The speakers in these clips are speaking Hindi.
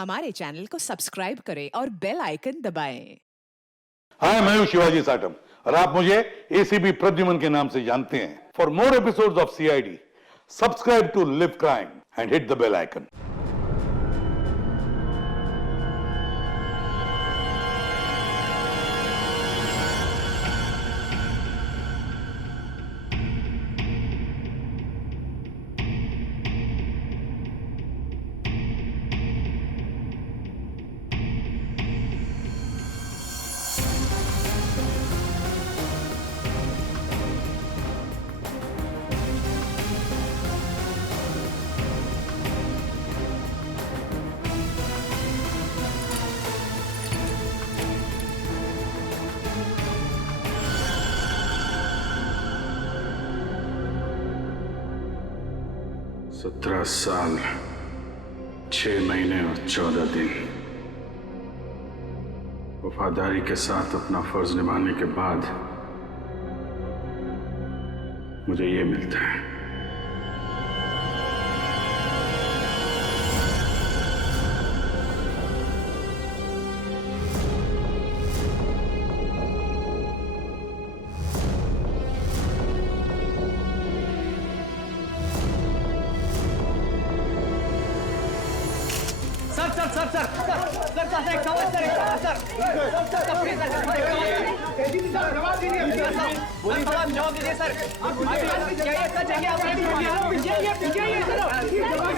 हमारे चैनल को सब्सक्राइब करें और बेल आइकन दबाएं। हाय, मैं हूं शिवाजी साटम और आप मुझे एसीपी प्रद्युमन के नाम से जानते हैं। For more episodes of CID, subscribe to LIV Crime and hit the bell icon. सत्रह साल 6 महीने और 14 दिन वफादारी के साथ अपना फर्ज निभाने के बाद मुझे ये मिलता है।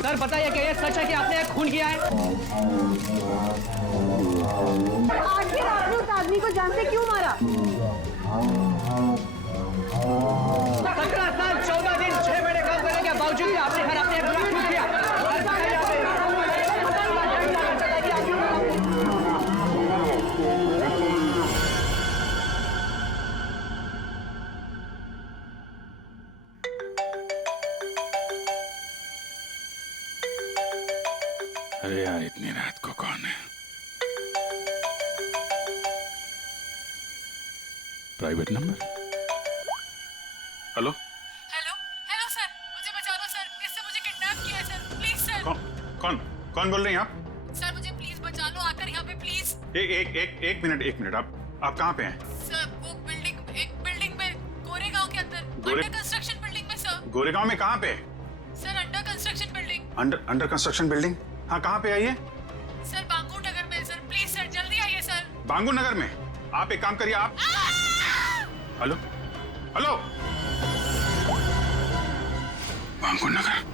सर बताइए क्या ये सच है कि आपने खून किया है? आखिर आपने उस आदमी को जान से क्यों मारा? 17 साल 14 दिन 6 महीने काम करने के बावजूद भी आपने घर अपने खून किया। अरे यार, इतनी रात को कौन है? Private number? Hello hello hello sir, मुझे बचा लो सर, इससे मुझे किडनैप किया है सर, प्लीज सर। कौन कौन बोल रही हैं आप? सर मुझे प्लीज बचा लो, आकर यहाँ पे प्लीज। एक मिनट। आप कहाँ पे हैं? सर वो एक बिल्डिंग में, गोरेगांव के अंदर, अंडर कंस्ट्रक्शन बिल्डिंग में सर। गोरेगांव में कहाँ पे? Sir under construction building. Under construction building? हाँ, कहाँ पे आइए? सर बांगू नगर में सर, प्लीज सर जल्दी आइए सर। बांगू नगर में? आप एक काम करिए, आप हेलो बांगू नगर।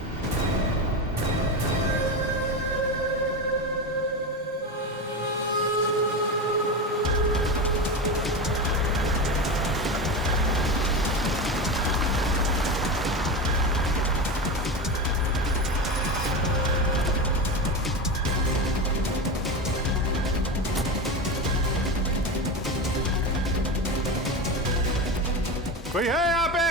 कोई है यहाँ पे?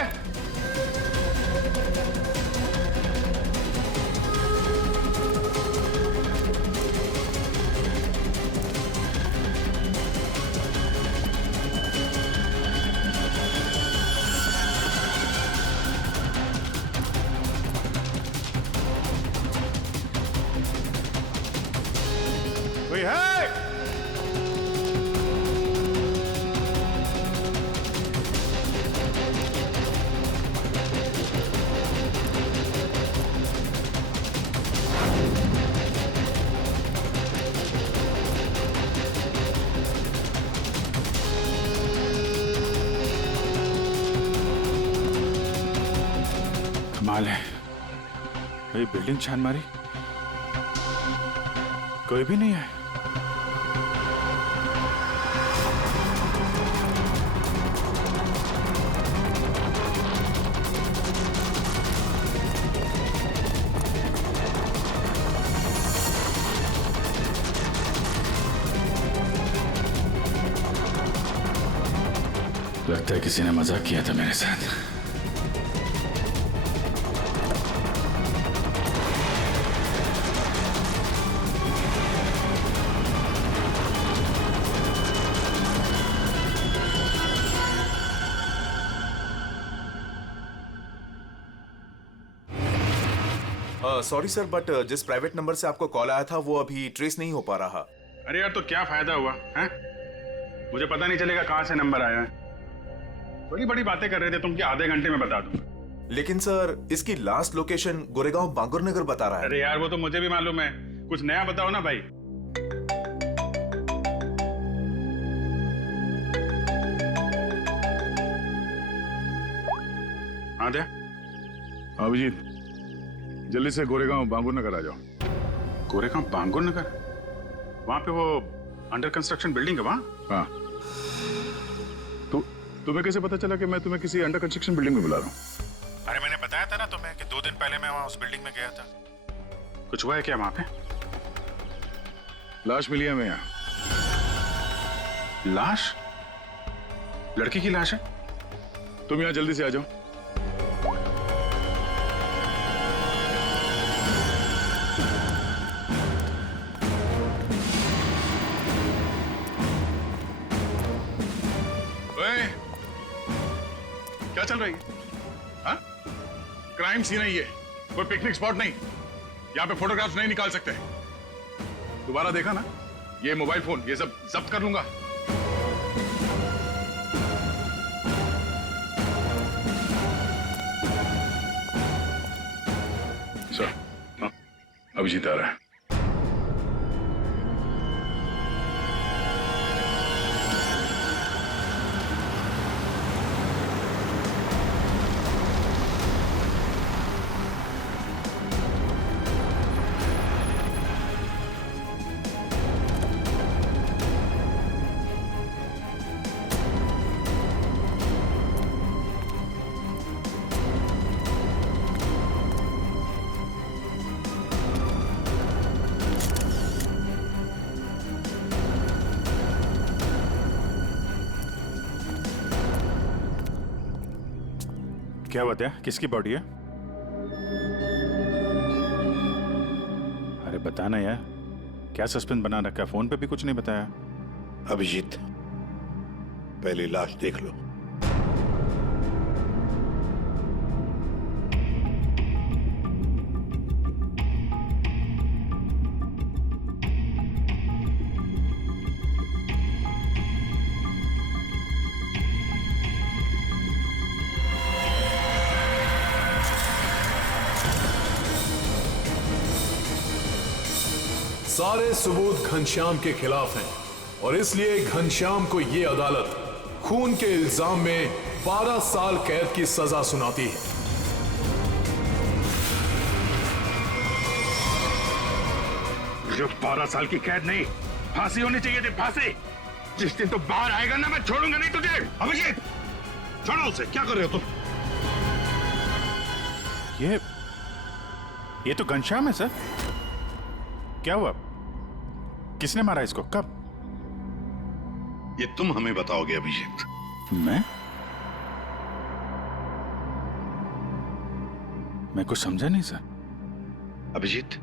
कोई है? कमाल है, ये बिल्डिंग छान मारी, कोई भी नहीं है। लगता है किसी ने मजाक किया था मेरे साथ। सॉरी सर, बट जिस प्राइवेट नंबर से आपको कॉल आया था वो अभी ट्रेस नहीं हो पा रहा। अरे यार, तो क्या फायदा हुआ हैं? मुझे पता नहीं चलेगा कहाँ से नंबर आया है। बड़ी बड़ी बातें कर रहे थे तुम कि आधे घंटे में बता दूंगा। लेकिन सर, इसकी लास्ट लोकेशन गोरेगांव बांगुर नगर बता रहा है। अरे यार, वो तो मुझे भी मालूम है, कुछ नया बताओ ना भाई। हाँ दे। अभिजीत, जल्दी से गोरेगांव बांगुर नगर आ जाओ। गोरेगांव बांगुर नगर? वहां पे वो अंडर कंस्ट्रक्शन बिल्डिंग है वहां? हाँ। तुम्हें कैसे पता चला कि मैं तुम्हें किसी अंडर कंस्ट्रक्शन बिल्डिंग में बुला रहा हूँ? अरे मैंने बताया था ना तुम्हें कि 2 दिन पहले मैं वहां उस बिल्डिंग में गया था। कुछ हुआ है क्या वहां पे? लाश मिली है हमें यहाँ। लाश? लड़की की लाश है? तुम यहाँ जल्दी से आ जाओ। क्या चल रही है? हाँ? क्राइम सीन है ये, कोई पिकनिक स्पॉट नहीं। यहाँ पे फोटोग्राफ्स नहीं निकाल सकते। दोबारा देखा ना, ये मोबाइल फोन ये सब जब्त कर लूंगा। सर, हाँ, अभिजीत आ रहा है। क्या बात है? किसकी बॉडी है? अरे बताना यार, क्या सस्पेंस बना रखा है? फोन पे भी कुछ नहीं बताया। अभिजीत, पहले लाश देख लो। सारे सबूत घनश्याम के खिलाफ हैं और इसलिए घनश्याम को यह अदालत खून के इल्जाम में 12 साल कैद की सजा सुनाती है। जो 12 साल की कैद नहीं, फांसी होनी चाहिए थी, फांसी। जिस दिन तो बाहर आएगा ना, मैं छोड़ूंगा नहीं तुझे। अभिजीत, छोड़ो उसे। क्या कर रहे हो तुम? ये तो घनश्याम है सर। क्या हुआ? किसने मारा इसको? कब? ये तुम हमें बताओगे अभिजीत। मैं कुछ समझा नहीं सर। अभिजीत,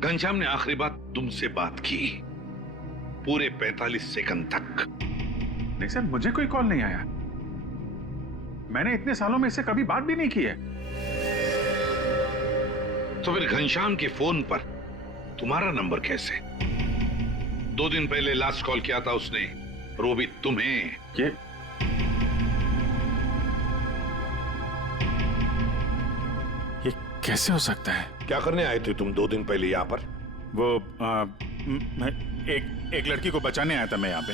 घनश्याम ने आखिरी बात तुमसे बात की पूरे 45 सेकंड तक। नहीं सर, मुझे कोई कॉल नहीं आया। मैंने इतने सालों में इससे कभी बात भी नहीं की है। तो फिर घनश्याम के फोन पर तुम्हारा नंबर कैसे? 2 दिन पहले लास्ट कॉल किया था उसने, वो भी तुम्हें। ये कैसे हो सकता है? क्या करने आए थे तुम 2 दिन पहले यहाँ पर? वो एक लड़की को बचाने आया था मैं यहाँ पे।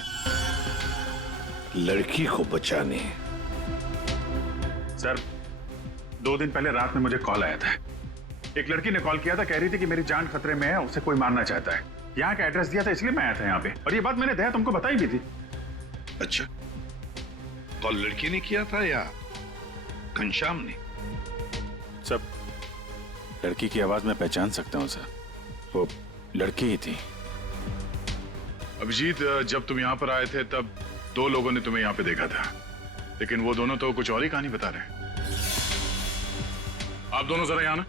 लड़की को बचाने? सर, 2 दिन पहले रात में मुझे कॉल आया था। एक लड़की ने कॉल किया था, कह रही थी कि मेरी जान खतरे में है, उसे कोई मारना चाहता है। यहाँ का एड्रेस दिया था, इसलिए मैं आया था यहाँ पे। और ये बात मैंने दया तुमको बताई भी थी। अच्छा, कॉल लड़की ने किया था या घनश्याम ने? सब लड़की की आवाज में पहचान सकता हूँ सर, वो लड़की ही थी। अभिजीत, जब तुम यहाँ पर आए थे तब 2 लोगों ने तुम्हें यहाँ पे देखा था, लेकिन वो दोनों तो कुछ और ही कहानी बता रहे हैं। आप दोनों जरा यहाँ ना।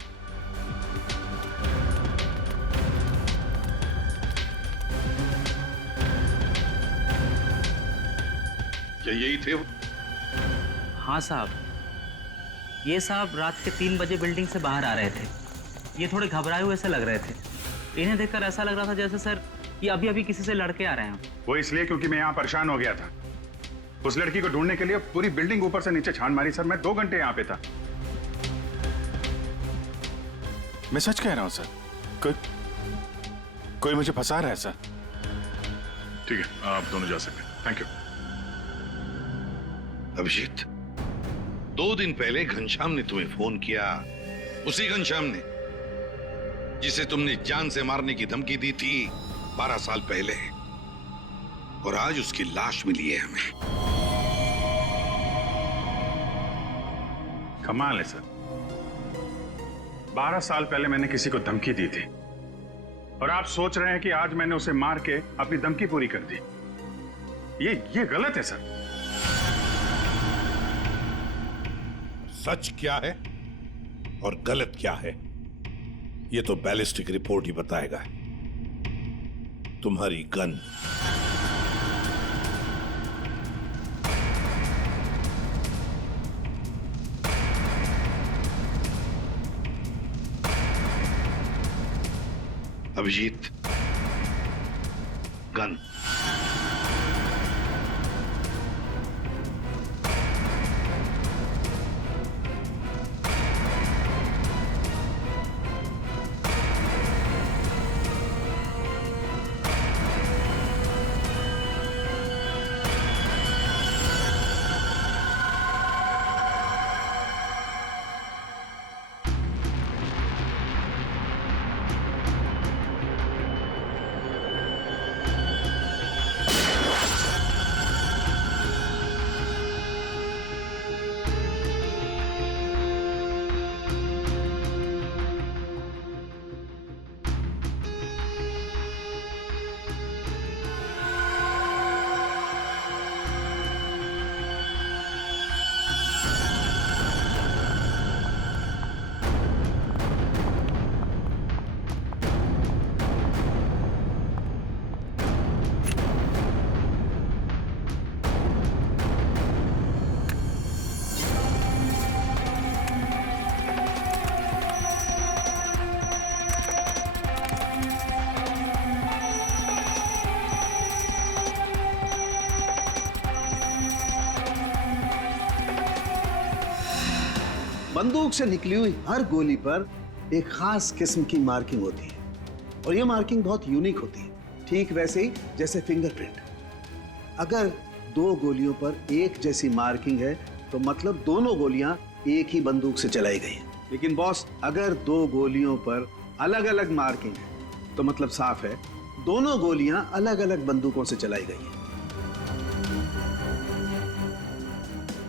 क्या यही थे वो? हाँ साहब, ये साहब रात के 3 बजे बिल्डिंग से बाहर आ रहे थे। ये थोड़े घबराए हुए से लग रहे थे। इन्हें देखकर ऐसा लग रहा था जैसे सर ये अभी अभी किसी से लड़के आ रहे हैं। वो इसलिए क्योंकि मैं यहाँ परेशान हो गया था। उस लड़की को ढूंढने के लिए पूरी बिल्डिंग ऊपर से नीचे छान मारी सर। मैं 2 घंटे यहाँ पे था। मैं सच कह रहा हूं सर। कोई मुझे फंसा रहा है सर। ठीक है, आप दोनों जा सकते हैं। Thank you. अभिजीत, 2 दिन पहले घनश्याम ने तुम्हें फोन किया, उसी घनश्याम ने जिसे तुमने जान से मारने की धमकी दी थी 12 साल पहले, और आज उसकी लाश मिली है हमें। कमाल है सर। 12 साल पहले मैंने किसी को धमकी दी थी और आप सोच रहे हैं कि आज मैंने उसे मार के अपनी धमकी पूरी कर दी। ये गलत है सर। सच क्या है और गलत क्या है, ये तो बैलिस्टिक रिपोर्ट ही बताएगा। तुम्हारी गन अभिजीत, गन। बंदूक से निकली हुई हर गोली पर एक खास किस्म की मार्किंग होती है और ये मार्किंग बहुत यूनिक होती है, ठीक वैसे ही जैसे फिंगरप्रिंट। अगर 2 गोलियों पर एक जैसी मार्किंग है तो मतलब दोनों गोलियां एक ही बंदूक से चलाई गई हैं। लेकिन बॉस, अगर 2 गोलियों पर अलग अलग मार्किंग है तो मतलब साफ है दोनों गोलियां अलग अलग बंदूकों से चलाई गई हैं।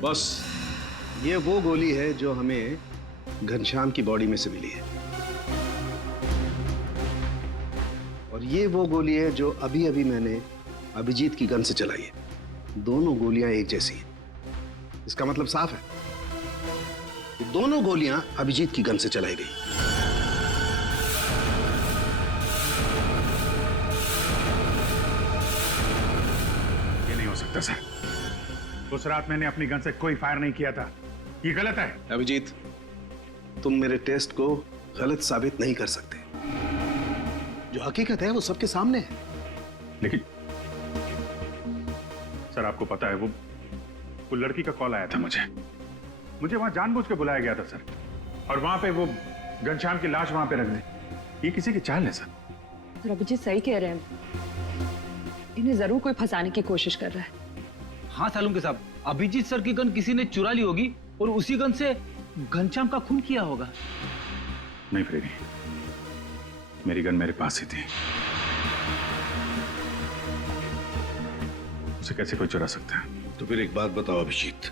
बॉस, ये वो गोली है जो हमें घनश्याम की बॉडी में से मिली है और ये वो गोली है जो अभी अभी मैंने अभिजीत की गन से चलाई है। दोनों गोलियां एक जैसी हैं। इसका मतलब साफ है कि दोनों गोलियां अभिजीत की गन से चलाई गई। ये नहीं हो सकता सर। उस रात मैंने अपनी गन से कोई फायर नहीं किया था। ये गलत है। अभिजीत, तुम मेरे टेस्ट को गलत साबित नहीं कर सकते। जो हकीकत है वो सबके सामने है। लेकिन सर, आपको पता है वो लड़की का कॉल आया था मुझे वहां जानबूझ के बुलाया गया था सर, और वहां पे वो घनश्याम की लाश वहां पे रख दी। ये किसी की चाल है सर। अभिजीत सही कह रहे हैं, इन्हें जरूर कोई फंसाने की कोशिश कर रहा है। हाँ सालुंके साहब, अभिजीत सर की गन किसी ने चुरा ली होगी और उसी गन से घनश्याम का खून किया होगा। नहीं फ्रेडी, मेरी गन मेरे पास ही थी। उसे कैसे कोई चुरा सकता है? तो फिर एक बात बताओ अभिजीत,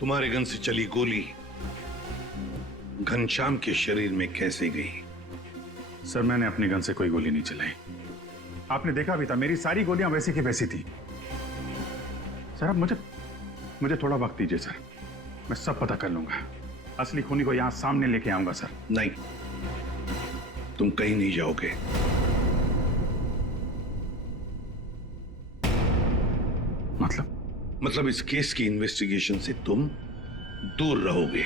तुम्हारे गन से चली गोली घनश्याम के शरीर में कैसे गई? सर, मैंने अपनी गन से कोई गोली नहीं चलाई। आपने देखा भी था, मेरी सारी गोलियां वैसी की वैसी थी। सर, अब मुझे थोड़ा वक्त दीजिए सर, मैं सब पता कर लूंगा। असली खूनी को यहां सामने लेके आऊंगा सर। नहीं, तुम कहीं नहीं जाओगे। मतलब इस केस की इन्वेस्टिगेशन से तुम दूर रहोगे।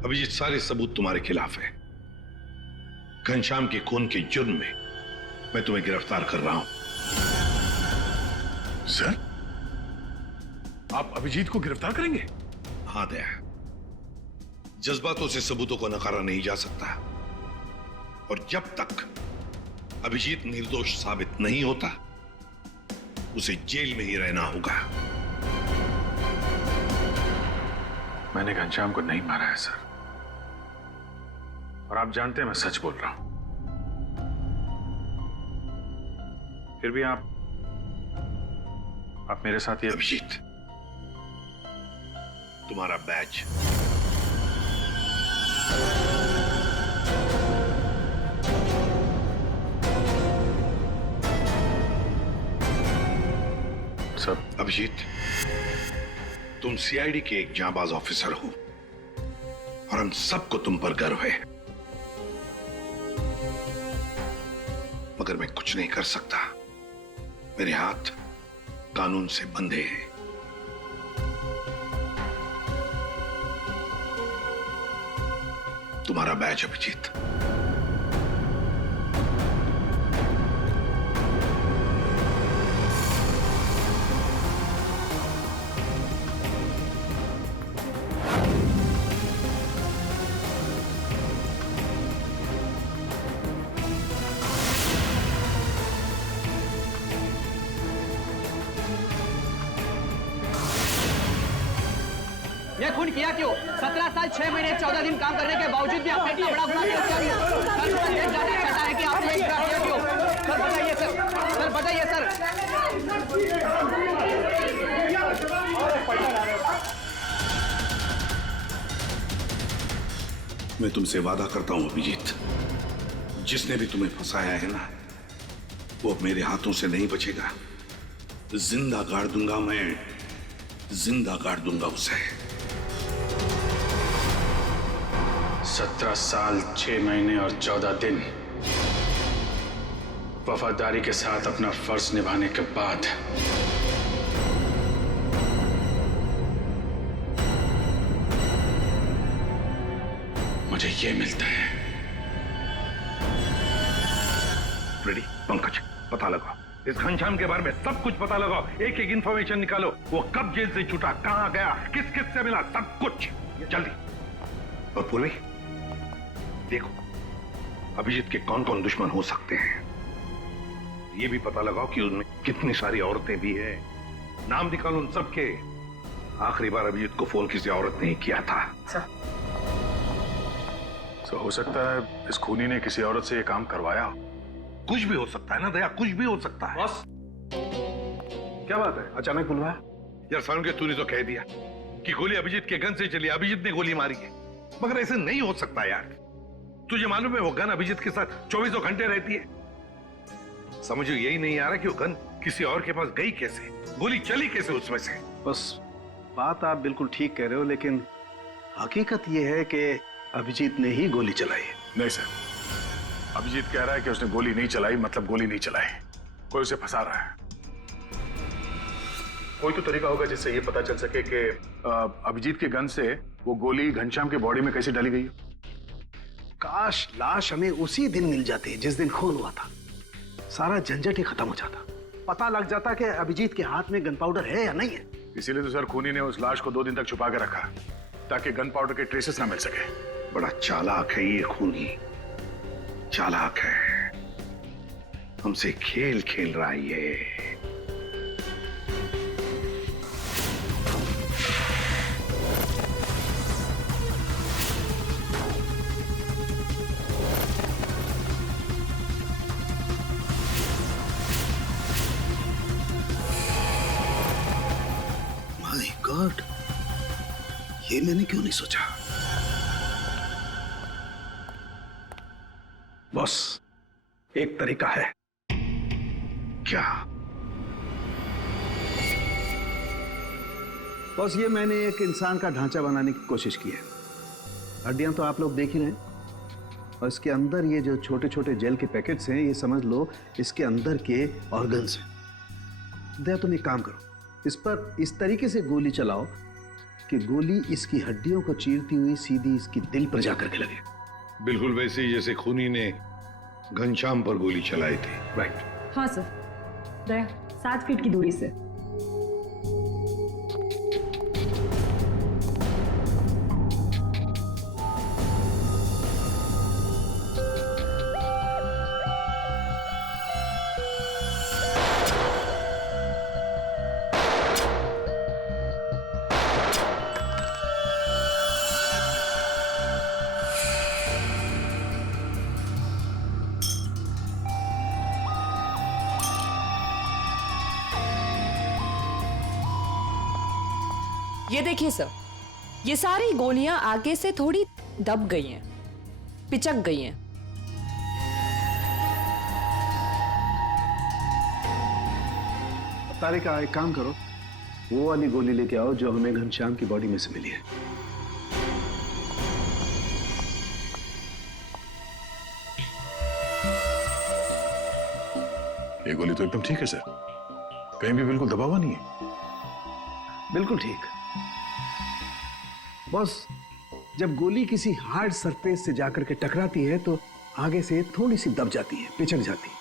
अभिजीत, सारे सबूत तुम्हारे खिलाफ है। घनश्याम के खून के जुर्म में मैं तुम्हें गिरफ्तार कर रहा हूं। सर, आप अभिजीत को गिरफ्तार करेंगे? हाँ दया, जज्बातों से सबूतों को नकारा नहीं जा सकता, और जब तक अभिजीत निर्दोष साबित नहीं होता उसे जेल में ही रहना होगा। मैंने घनश्याम को नहीं मारा है सर, और आप जानते हैं मैं सच बोल रहा हूं। फिर भी आप मेरे साथ ये। अभिजीत, तुम्हारा बैच सब। अभिजीत, तुम सीआईडी के एक जांबाज ऑफिसर हो और हम सबको तुम पर गर्व है, मगर मैं कुछ नहीं कर सकता। मेरे हाथ कानून से बंधे हैं। तुम्हारा बैच अभिजीत। ये खून किया क्यों? 17 साल 6 महीने 14 दिन काम करने के बावजूद भी आपने इतना बड़ा गुनाह क्यों किया? सर, मुझे देख जाने चाहता है कि आपने इतना किया क्यों? सर बताइए सर, सर बताइए सर। मैं तुमसे वादा करता हूं अभिजीत, जिसने भी तुम्हें फंसाया है ना, वो मेरे हाथों से नहीं बचेगा। जिंदा गाड़ दूंगा मैं, जिंदा गाड़ दूंगा उसे। 17 साल 6 महीने और 14 दिन वफादारी के साथ अपना फर्ज निभाने के बाद मुझे ये मिलता है। रेडी? पंकज, पता लगाओ इस घनश्याम के बारे में, सब कुछ पता लगाओ। एक एक इंफॉर्मेशन निकालो। वो कब जेल से छूटा, कहां गया, किस किस से मिला, सब कुछ जल्दी। और पूर्वी, देखो अभिजीत के कौन कौन दुश्मन हो सकते हैं। ये भी पता लगाओ कि उनमें कितनी सारी औरतें भी है। नाम निकालो उन सबके। आखिरी बार अभिजीत को फोन किसी औरत ने ही किया था। तो हो सकता है इस खूनी ने किसी औरत से ये काम करवाया हो। कुछ भी हो सकता है ना दया, कुछ भी हो सकता है। बस क्या बात है, अचानक बुलवाया? यार सारुण, तूने तो कह दिया कि गोली अभिजीत के गन से चली, अभिजीत ने गोली मारी है, मगर ऐसे नहीं हो सकता यार। तुझे मालूम है वो गन अभिजीत के साथ 24 घंटे रहती है। समझो यही नहीं आ रहा कि वो गन किसी और के पास गई कैसे, गोली चली कैसे उसमें से। बस बात आप बिल्कुल ठीक कह रहे हो, लेकिन हकीकत यह है कि अभिजीत ने ही गोली चलाई है। नहीं सर, अभिजीत कह रहा है कि उसने गोली नहीं चलाई, मतलब गोली नहीं चलाई, कोई उसे फंसा रहा है। कोई तो तरीका होगा जिससे ये पता चल सके कि अभिजीत के गन से वो गोली घनश्याम के बॉडी में कैसे डाली गई है। काश लाश हमें उसी दिन मिल जाती जिस दिन खून हुआ था, सारा झंझट ही खत्म हो जाता। पता लग जाता कि अभिजीत के हाथ में गन पाउडर है या नहीं है। इसीलिए तो सर खूनी ने उस लाश को 2 दिन तक छुपा के रखा, ताकि गन पाउडर के ट्रेसेस ना मिल सके। बड़ा चालाक है ये खूनी, चालाक है, हमसे खेल खेल रहा है ये। माय गॉड, ये मैंने क्यों नहीं सोचा। बॉस, एक तरीका है। क्या? बॉस, ये मैंने एक इंसान का ढांचा बनाने की कोशिश की है। हड्डियां तो आप लोग देख ही रहे हैं, और इसके अंदर ये जो छोटे छोटे जेल के पैकेट्स हैं, ये समझ लो इसके अंदर के ऑर्गन्स हैं। दया, तुम एक काम करो, इस पर इस तरीके से गोली चलाओ कि गोली इसकी हड्डियों को चीरती हुई सीधी इसकी दिल पर जाकर के लगे। बिल्कुल वैसे ही जैसे खूनी ने घनश्याम पर गोली चलाई थी। राइट। हाँ सर, दया 7 फीट की दूरी से। ये देखिए सर, ये सारी गोलियां आगे से थोड़ी दब गई हैं, पिचक गई हैं। तारिका, एक काम करो, वो वाली गोली लेके आओ जो हमें घनश्याम की बॉडी में से मिली है। ये गोली तो एकदम ठीक है सर, कहीं भी बिल्कुल दबा हुआ नहीं है। बिल्कुल ठीक। बॉस, जब गोली किसी हार्ड सरफेस से जाकर के टकराती है तो आगे से थोड़ी सी दब जाती है, पिचक जाती है।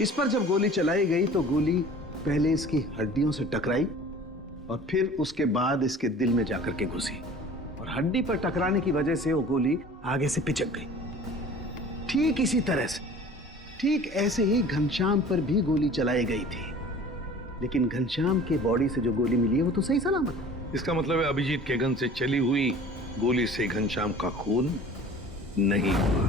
इस पर जब गोली चलाई गई तो गोली पहले इसकी हड्डियों से टकराई और फिर उसके बाद इसके दिल में जाकर के घुसी और हड्डी पर टकराने की वजह से वो गोली आगे से पिचक गई। ठीक इसी तरह से, ठीक ऐसे ही घनश्याम पर भी गोली चलाई गई थी, लेकिन घनश्याम के बॉडी से जो गोली मिली है वो तो सही सलामत है। इसका मतलब है अभिजीत के गन से चली हुई गोली से घनश्याम का खून नहीं हुआ।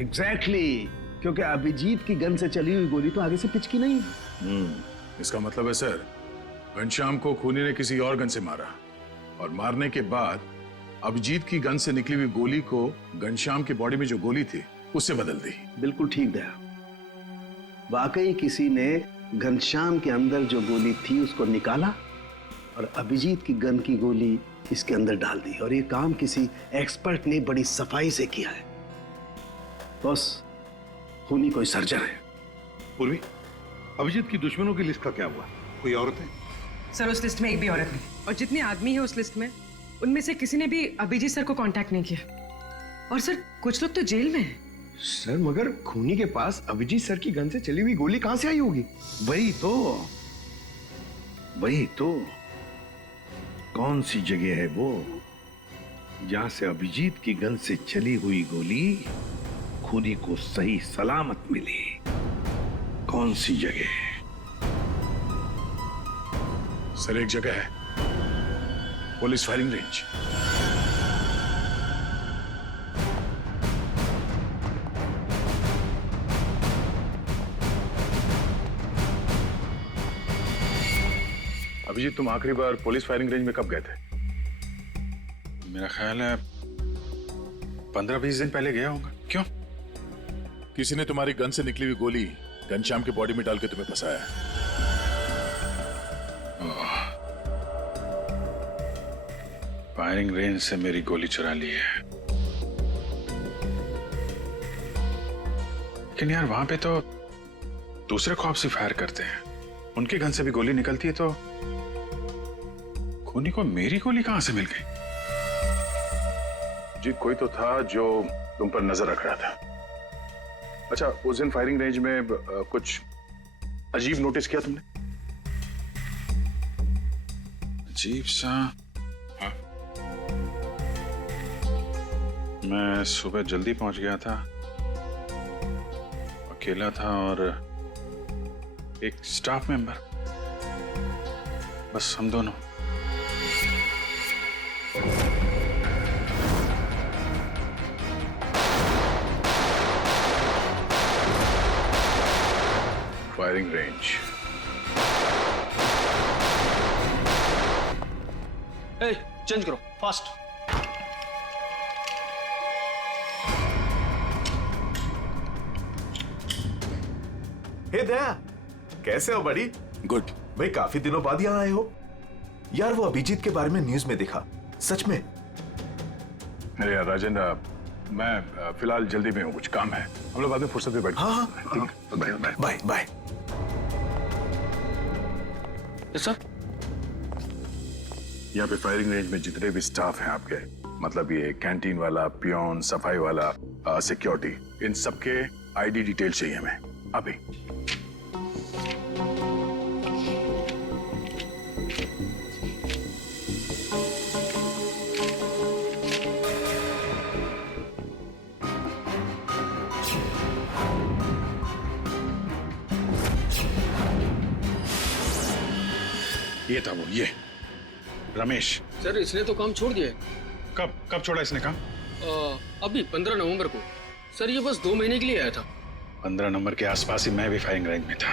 एग्जैक्टली, क्योंकि अभिजीत की गन से चली हुई गोली तो आगे से पिचकी नहीं। इसका मतलब है सर, घनश्याम को खूनी ने किसी और गन से मारा और मारने के बाद अभिजीत की गन से निकली हुई गोली को घनश्याम की बॉडी में जो गोली थी उससे बदल दी। बिल्कुल ठीक दया, वाकई किसी ने घनश्याम के अंदर जो गोली थी उसको निकाला और अभिजीत की गन की गोली इसके अंदर डाल दी, और ये काम किसी एक्सपर्ट ने बड़ी सफाई से किया है। बस खूनी कोई सर्जन है। पूर्वी, अभिजीत की दुश्मनों की लिस्ट का क्या हुआ? कोई औरत है? सर, उस लिस्ट में एक भी औरत नहीं, और जितने आदमी है उस लिस्ट में उनमें से किसी ने भी अभिजीत सर को कांटेक्ट नहीं किया। और सर, कुछ लोग तो जेल में हैं। सर, मगर खूनी के पास अभिजीत सर की गन से चली हुई गोली कहां से आई होगी? वही तो कौन सी जगह है वो जहां से अभिजीत की गन से चली हुई गोली खूनी को सही सलामत मिली? कौन सी जगह? सर, एक जगह है, पुलिस फायरिंग रेंज। अभिजीत, तुम आखिरी बार पुलिस फायरिंग रेंज में कब गए थे? मेरा ख्याल है 15-20 दिन पहले गया होगा। क्यों? किसी ने तुम्हारी गन से निकली हुई गोली घनश्याम की बॉडी में डाल के तुम्हें फंसाया है। फायरिंग रेंज से मेरी गोली चुरा ली है, लेकिन यार वहां पे तो दूसरे खौफ से फायर करते हैं, उनकी गन से भी गोली निकलती है, तो खूनी को मेरी गोली कहां से मिल गई? जी, कोई तो था जो तुम पर नजर रख रहा था। अच्छा, उस दिन फायरिंग रेंज में कुछ अजीब नोटिस किया तुमने? अजीब सा? हाँ, मैं सुबह जल्दी पहुंच गया था, अकेला था और एक स्टाफ मेंबर, बस हम दोनों। Firing range. चेंज करो फास्ट। हे दया, कैसे हो बड़ी? गुड। भाई, काफी दिनों बाद यहाँ आए हो। यार, वो अभिजीत के बारे में न्यूज में देखा, सच में? अरे यार राजेंद्र, मैं फिलहाल जल्दी में हूँ, कुछ काम है, हम लोग बाद में फुर्सत में बैठते हैं। हाँ, ठीक है, बाय बाय। सर यहाँ पे फायरिंग रेंज में जितने भी स्टाफ हैं आपके, मतलब ये कैंटीन वाला, पियोन, सफाई वाला, सिक्योरिटी, इन सबके आईडी डिटेल चाहिए हमें अभी। ये था वो, ये रमेश। सर इसने तो काम छोड़ दिया है। कब छोड़ा इसने काम? अभी 15 नवंबर को। सर ये बस 2 महीने के लिए आया था। 15 नंबर के आसपास ही मैं भी फायरिंग रेंज में था।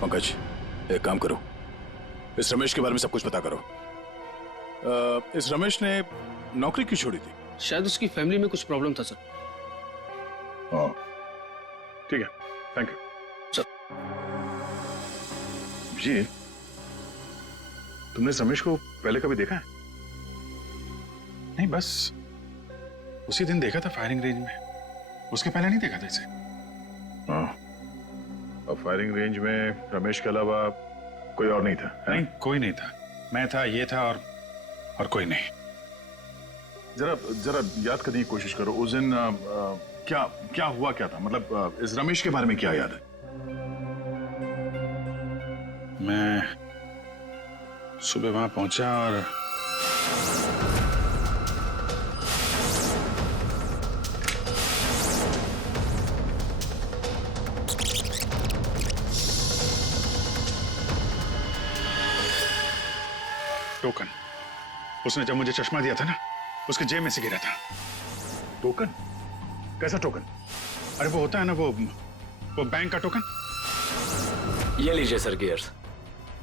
पंकज, एक काम करो, इस रमेश के बारे में सब कुछ पता करो। इस रमेश ने नौकरी क्यों छोड़ी थी? शायद उसकी फैमिली में कुछ प्रॉब्लम था सर। ठीक है, थैंक यू सर। जी, तुमने इस रमेश को पहले कभी देखा है? नहीं, बस उसी दिन देखा था फायरिंग रेंज में, उसके पहले नहीं देखा था इसे। हाँ, और फायरिंग रेंज में रमेश के अलावा कोई और नहीं था? नहीं, कोई नहीं था। मैं था, ये था और कोई नहीं। जरा याद करने की कोशिश करो, उस दिन क्या हुआ, क्या था? मतलब इस रमेश के बारे में क्या याद है? मैं सुबह वहां पहुंचा और टोकन, उसने जब मुझे चश्मा दिया था ना, उसके जेब में से गिरा था। टोकन? कैसा टोकन? अरे वो होता है ना, वो बैंक का टोकन। ये लीजिए सर गियर्स।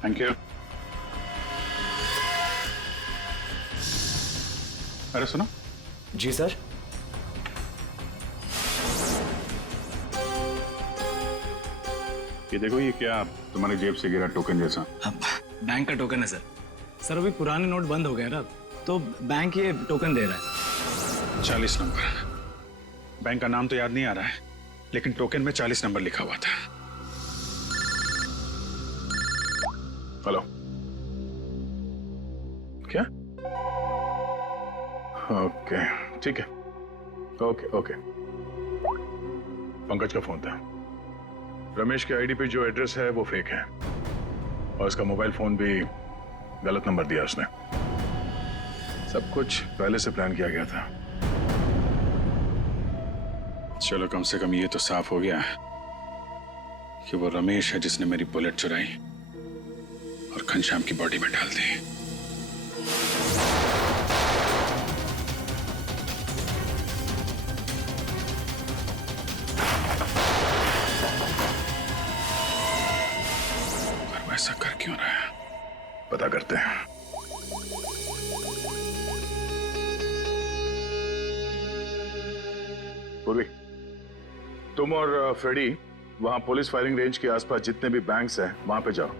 Thank you. अरे सुनो। जी सर। ये देखो, ये क्या तुम्हारे जेब से गिरा टोकन जैसा? बैंक का टोकन है सर। सर अभी पुराने नोट बंद हो गए ना, तो बैंक ये टोकन दे रहा है। 40 नंबर। बैंक का नाम तो याद नहीं आ रहा है, लेकिन टोकन में 40 नंबर लिखा हुआ था। हेलो, क्या? ओके, ठीक है। ओके। पंकज का फोन था। रमेश के आईडी पे जो एड्रेस है वो फेक है, और उसका मोबाइल फोन भी गलत नंबर दिया उसने। सब कुछ पहले से प्लान किया गया था। चलो, कम से कम ये तो साफ हो गया कि वो रमेश है जिसने मेरी बुलेट चुराई और घनश्याम की बॉडी में डाल दी। पर वो ऐसा कर क्यों रहा है? पता करते हैं। पूर्वी, तुम और फ्रेडी वहां पुलिस फायरिंग रेंज के आसपास जितने भी बैंक्स हैं वहां पे जाओ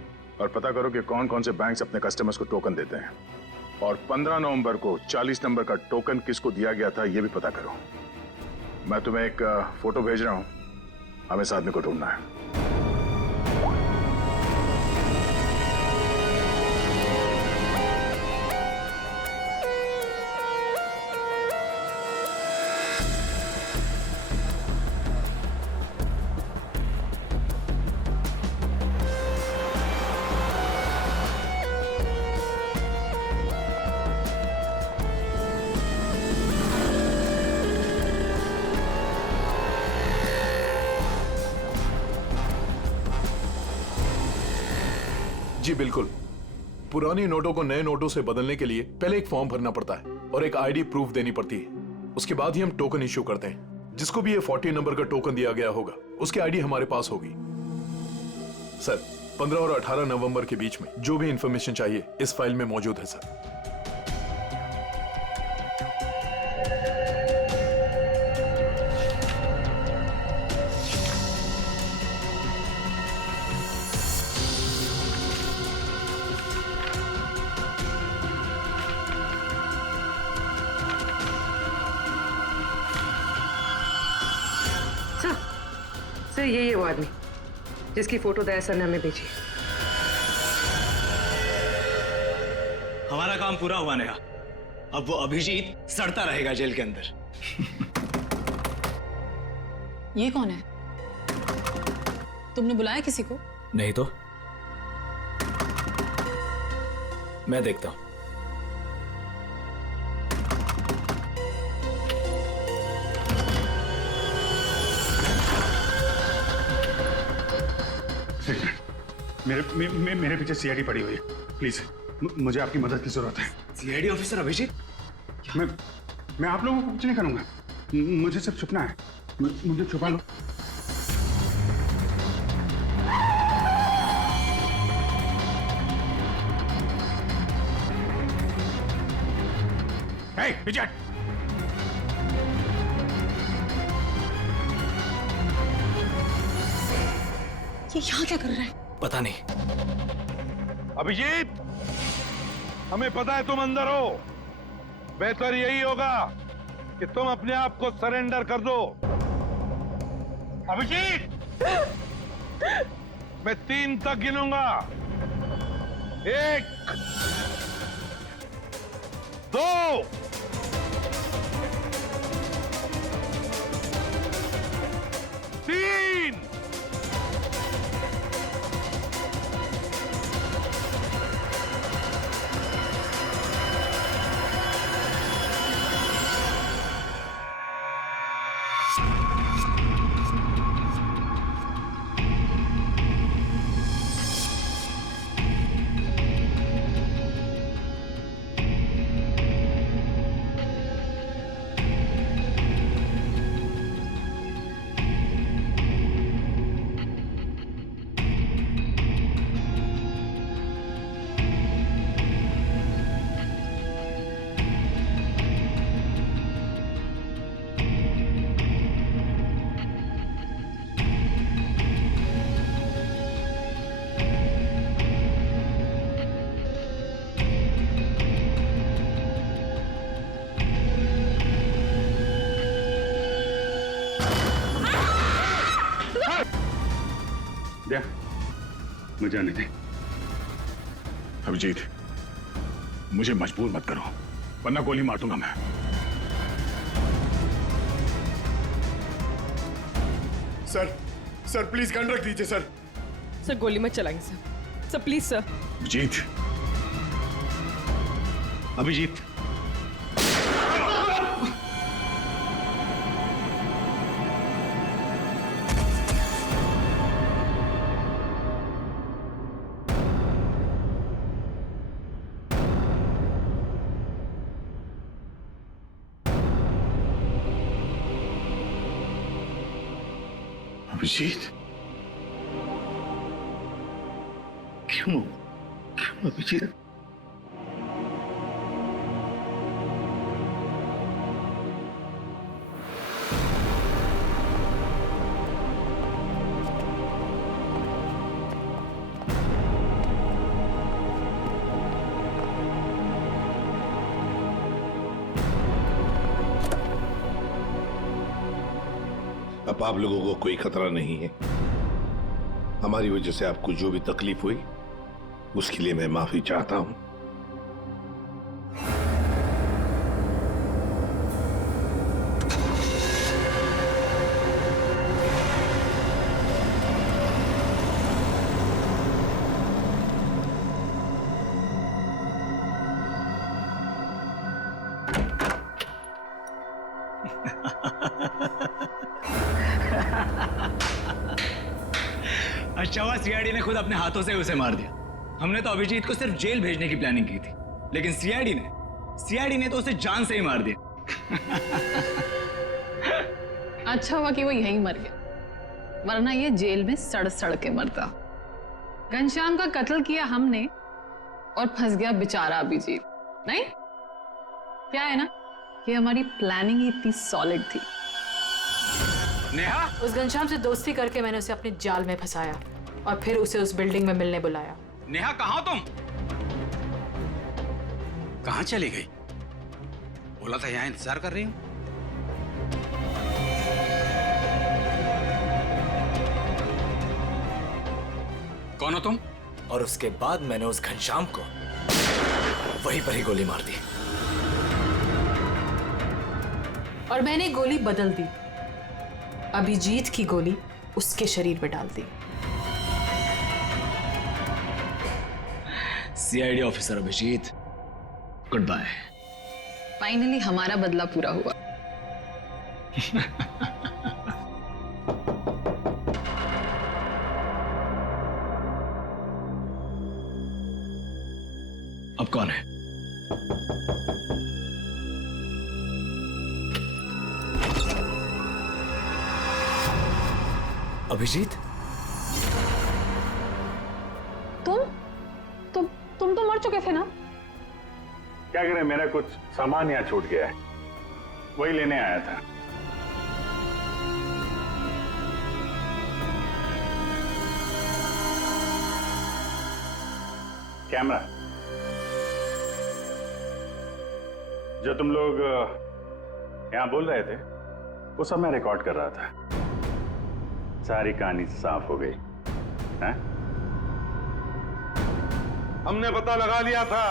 और पता करो कि कौन कौन से बैंक्स अपने कस्टमर्स को टोकन देते हैं, और 15 नवंबर को 40 नंबर का टोकन किसको दिया गया था ये भी पता करो। मैं तुम्हें एक फोटो भेज रहा हूं, हमें इस आदमी को ढूंढना है। जी बिल्कुल। पुरानी नोटों को नए नोटों से बदलने के लिए पहले एक फॉर्म भरना पड़ता है और एक आईडी प्रूफ देनी पड़ती है। उसके बाद ही हम टोकन इश्यू करते हैं। जिसको भी ये 40 नंबर का टोकन दिया गया होगा उसकी आईडी हमारे पास होगी। सर, 15 और 18 नवंबर के बीच में जो भी इंफॉर्मेशन चाहिए इस फाइल में मौजूद है सर। सर, ये वो आदमी जिसकी फोटो दया सर ने हमें भेजी। हमारा काम पूरा हुआ नेहा। अब वो अभिजीत सड़ता रहेगा जेल के अंदर। ये कौन है? तुमने बुलाया किसी को? नहीं तो मैं देखता हूं। मेरे पीछे सीआईडी पड़ी हुई है। प्लीज मुझे आपकी मदद की जरूरत है। CID officer Abhijeet? मैं आप लोगों को कुछ नहीं करूंगा, मुझे सिर्फ छुपना है। मुझे छुपा लो। विजय, ये यहाँ क्या कर रहा है? पता नहीं। अभिजीत, हमें पता है तुम अंदर हो। बेहतर यही होगा कि तुम अपने आप को सरेंडर कर दो। अभिजीत, मैं 3 तक गिनूंगा। 1, 2, 3। दे, मुझे आने दे। अभिजीत, मुझे मजबूर मत करो, वरना गोली मार दूंगा मैं। सर प्लीज गन रख दीजिए सर। सर गोली मत चलाएंगे sir. Sir please sir. Abhijeet, Abhijeet, Abhijeet, क्यों अभिजीत? अब आप लोगों को कोई खतरा नहीं है। हमारी वजह से आपको जो भी तकलीफ हुई उसके लिए मैं माफी चाहता हूं। अच्छा हुआ सीआईडी ने खुद अपने हाथों से उसे मार दिया। हमने तो अभिजीत को सिर्फ जेल भेजने की प्लानिंग की थी, लेकिन सीआईडी ने तो उसे जान से ही मार दिया। अच्छा हुआ कि वो यहीं मर गया, वरना ये जेल में सड़ सड़ के मरता। घनश्याम का कत्ल किया हमने और फंस गया बेचारा अभिजीत। नहीं, क्या है ना कि हमारी प्लानिंग ही इतनी सॉलिड थी। नेहा, उस घनश्याम से दोस्ती करके मैंने उसे अपने जाल में फंसाया और फिर उसे उस बिल्डिंग में मिलने बुलाया। नेहा कहाँ तुम? कहाँ चली गई? बोला था यहाँ इंतजार कर रही हूँ। कौन हो तुम? और उसके बाद मैंने उस घनश्याम को वहीं पर ही गोली मार दी। और मैंने गोली बदल दी, अभिजीत की गोली उसके शरीर पे डाल दी। CID officer Abhijeet, good bye. Finally हमारा बदला पूरा हुआ। अब कौन है? अभिजीत? तुम तो मर चुके थे ना? क्या करें, मेरा कुछ सामान यहाँ छूट गया है, वही लेने आया था। कैमरा जो तुम लोग यहां बोल रहे थे वो सब मैं रिकॉर्ड कर रहा था। सारी कहानी साफ हो गई है? हमने पता लगा लिया था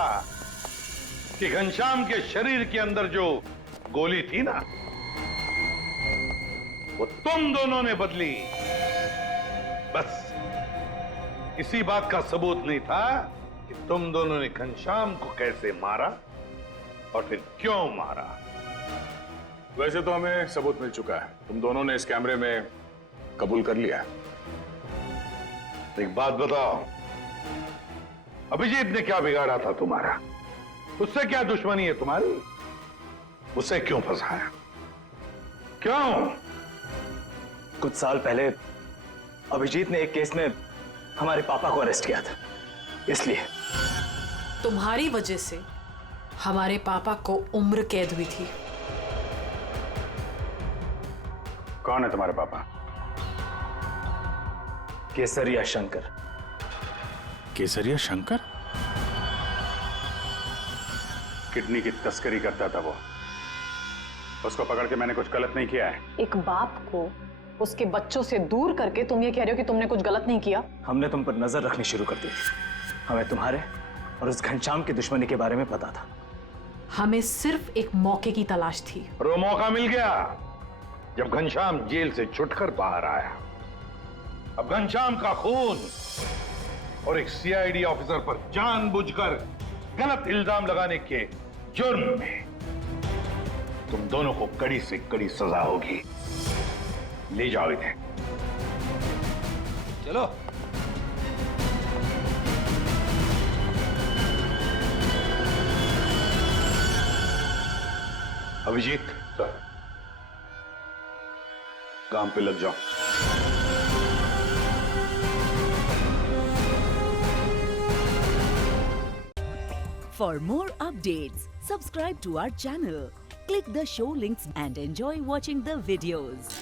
कि घनश्याम के शरीर के अंदर जो गोली थी ना, वो तुम दोनों ने बदली। बस इसी बात का सबूत नहीं था कि तुम दोनों ने घनश्याम को कैसे मारा और फिर क्यों मारा। वैसे तो हमें सबूत मिल चुका है, तुम दोनों ने इस कैमरे में कबूल कर लिया। एक बात बताओ, अभिजीत ने क्या बिगाड़ा था तुम्हारा? उससे क्या दुश्मनी है तुम्हारी? उसे क्यों फंसाया? क्यों? कुछ साल पहले अभिजीत ने एक केस में हमारे पापा को अरेस्ट किया था, इसलिए। तुम्हारी वजह से हमारे पापा को उम्र कैद हुई थी। कौन है तुम्हारे पापा? केसरिया शंकर। केसरिया शंकर? किडनी की तस्करी करता था वो। उसको पकड़ के मैंने कुछ गलत नहीं किया है। एक बाप को उसके बच्चों से दूर करके तुम ये कह रहे हो कि तुमने कुछ गलत नहीं किया? हमने तुम पर नजर रखनी शुरू कर दी थी। हमें तुम्हारे और उस घनश्याम की दुश्मनी के बारे में पता था। हमें सिर्फ एक मौके की तलाश थी और वो मौका मिल गया जब घनश्याम जेल से छुटकर बाहर आया। अब घनश्याम का खून और एक सीआईडी ऑफिसर पर जानबूझकर गलत इल्जाम लगाने के जुर्म में तुम दोनों को कड़ी से कड़ी सजा होगी। ले जाओ इन्हें। चलो। अभिजीत, काम पे लग जाओ। For more updates, subscribe to our channel, click the show links and enjoy watching the videos.